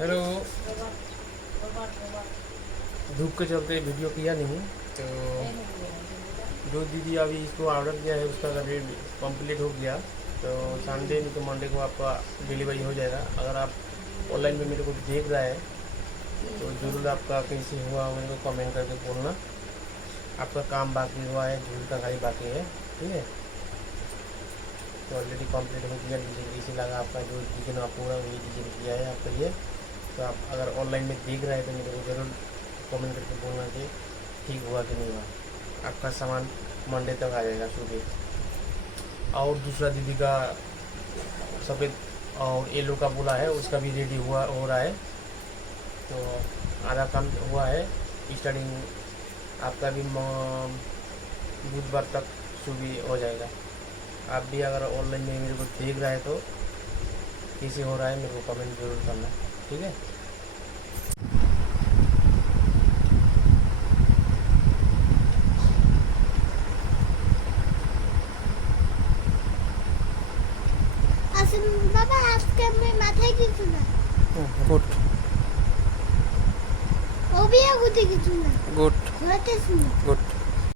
Hello. धूप के चलते वीडियो किया नहीं, तो जो दीदी अभी इसको ऑर्डर किया है उसका अभी कंप्लीट हो गया, तो संडे नहीं तो मंडे को आपका डिलीवरी हो जाएगा। अगर आप ऑनलाइन में मेरे को देख रहा है तो ज़रूर आपका कैसे हुआ मेरे को कमेंट करके बोलना। आपका काम बाकी हुआ है, झूल का खाली बाकी है, ठीक है। तो ऑलरेडी कंप्लीट हो गया, डिजाइन इसी लगा आपका जो डिजाइन आप पूरा वही डिजाइन किया है आपके लिए। तो आप अगर ऑनलाइन में देख रहे हैं तो मेरे को ज़रूर कमेंट करके बोलना कि ठीक हुआ कि नहीं हुआ। आपका सामान मंडे तक आ जाएगा सुबह। और दूसरा दीदी का सफ़ेद और येलो का बोला है, उसका भी रेडी हुआ हो रहा है। तो आधा काम हुआ है, स्टार्टिंग आपका भी बुधवार तक सुबह हो जाएगा। आप भी अगर ऑनलाइन में मेरे को देख रहा है तो कैसे हो रहा है मेरे को कमेंट जरूर करना, ठीक है। বাবা আজকে আমি মাথায় কিছু না গুড ওবিয়া গুটি কিছু না গুড ঘুরতেছি না গুড।